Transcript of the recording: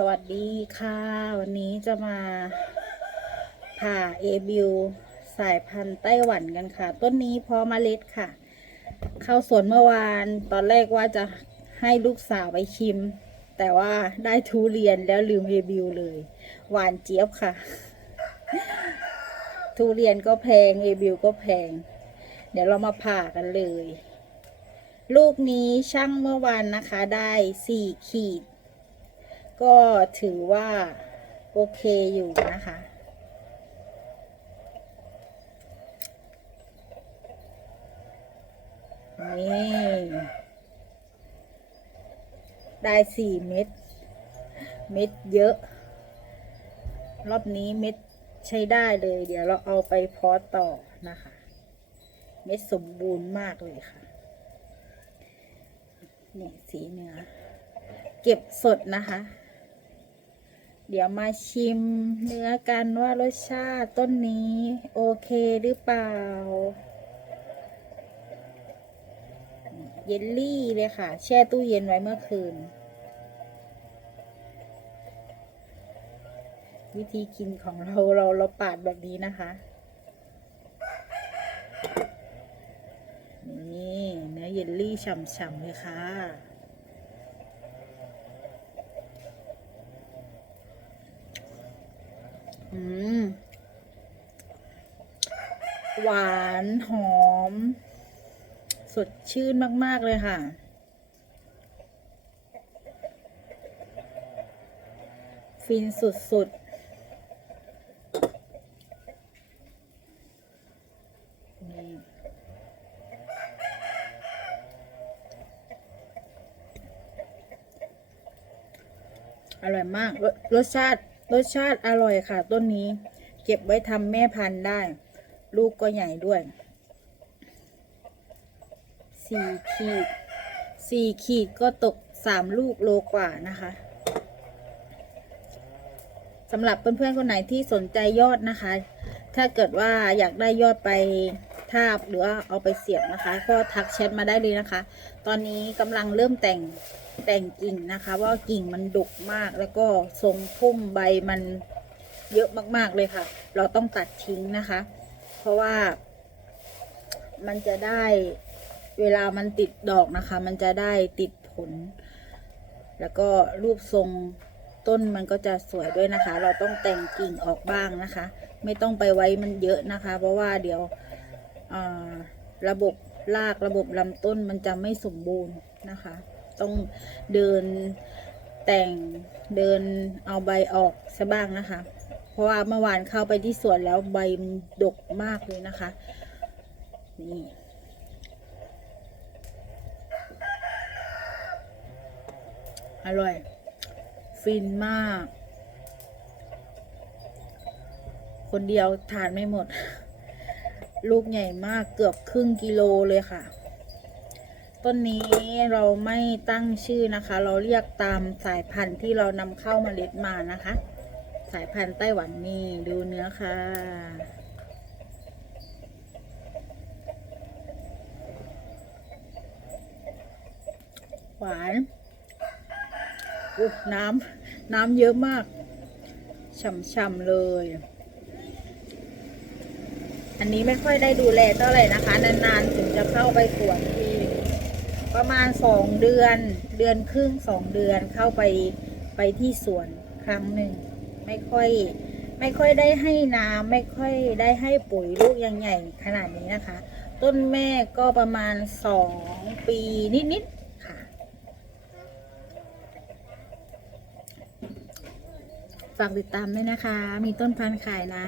สวัสดีค่ะ วันนี้จะมาผ่าเอบิวสายพันธุ์ไต้หวันกันค่ะ ต้นนี้พาะเมล็ดค่ะ เข้าสวนเมื่อวาน ตอนแรกว่าจะให้ลูกสาวไปชิม แต่ว่าได้ทุเรียนแล้วลืมเอบิวเลย หวานเจี๊ยบค่ะ ทุเรียนก็แพงเอบิวก็แพง เดี๋ยวเรามาผ่ากันเลย ลูกนี้ช่างเมื่อวานนะคะได้สี่ขีด ก็ถือว่า โอเคอยู่นะคะ นี่ ได้สี่เม็ด เม็ดเยอะ รอบนี้เม็ดใช้ได้เลย เดี๋ยวเราเอาไปพาะต่อนะคะ เม็ดสมบูรณ์มากเลยค่ะนี่สีเนื้อ เก็บสดนะคะ เดี๋ยวมาชิมเนื้อกันว่ารสชาติต้นนี้ โอเคหรือเปล่า เยลลี่เลยค่ะ แช่ตู้เย็นไว้เมื่อคืน วิธีกินของเราเราเราปาดแบบนี้นะคะ นี่ เนื้อเยลลี่ฉ่ำๆเลยค่ะ อืม หวานหอม สดชื่นมาก ๆ เลยค่ะ ฟินสุด ๆอร่อยมากรสรสชาติ รสชาติอร่อยค่ะ ต้นนี้ เก็บไว้ทำแม่พันธุ์ได้ ลูกก็ใหญ่ด้วยสี่ขีดสี่ขีดก็ตกสามลูกโลกว่านะคะสำหรับเพื่อนๆคนไหนที่สนใจยอดนะคะ ถ้าเกิดว่าอยากได้ยอดไป ทาบหรือว่าเอาไปเสียบนะคะ ก็ทักแชทมาได้เลยนะคะ ตอนนี้กำลังเริ่มแต่งแต่งกิ่งนะคะ ว่ากิ่งมันดกมากแล้วก็ทรงพุ่มใบมันเยอะมากๆเลยค่ะ เราต้องตัดทิ้งนะคะ เพราะว่า มันจะได้เวลามันติดดอกนะคะ มันจะได้ติดผล แล้วก็รูปทรงต้นมันก็จะสวยด้วยนะคะ เราต้องแต่งกิ่งออกบ้างนะคะ ไม่ต้องไปไว้มันเยอะนะคะ เพราะว่าเดี๋ยว ระบบรากระบบลำต้นมันจะไม่สมบูรณ์นะคะ ต้องเดินแต่งเดินเอาใบออกซะบ้างนะคะ เพราะว่าเมื่อวานเข้าไปที่สวนแล้วใบมดกมากเลยนะคะนี่อร่อย ฟินมาก คนเดียวทานไม่หมด ลูกใหญ่มากเกือบครึ่งกิโลเลยค่ะ ต้นนี้เราไม่ตั้งชื่อนะคะ เราเรียกตามสายพันธุ์ที่เรานำเข้ามาเล็ดมานะคะ สายพันธุ์ไต้หวันนี่ดูเนื้อค่ะหวานอุ๊น้ำ น้ำเยอะมากฉ่ำๆเลย อันนี้ไม่ค่อยได้ดูแลเท่าไหร่นะคะ นานๆถึงจะเข้าไปสวนทีประมาณสองเดือนเดือนครึ่งสองเดือนเข้าไปไปที่สวนครั้งหนึ่งไม่ค่อยไม่ค่อยได้ให้น้ำไม่ค่อยได้ให้ปุ๋ยลูกยังใหญ่ขนาดนี้นะคะ ต้นแม่ก็ประมาณสองปีนิดๆค่ะ ฝากติดตามด้วยนะคะ มีต้นพันธุ์ขายนะ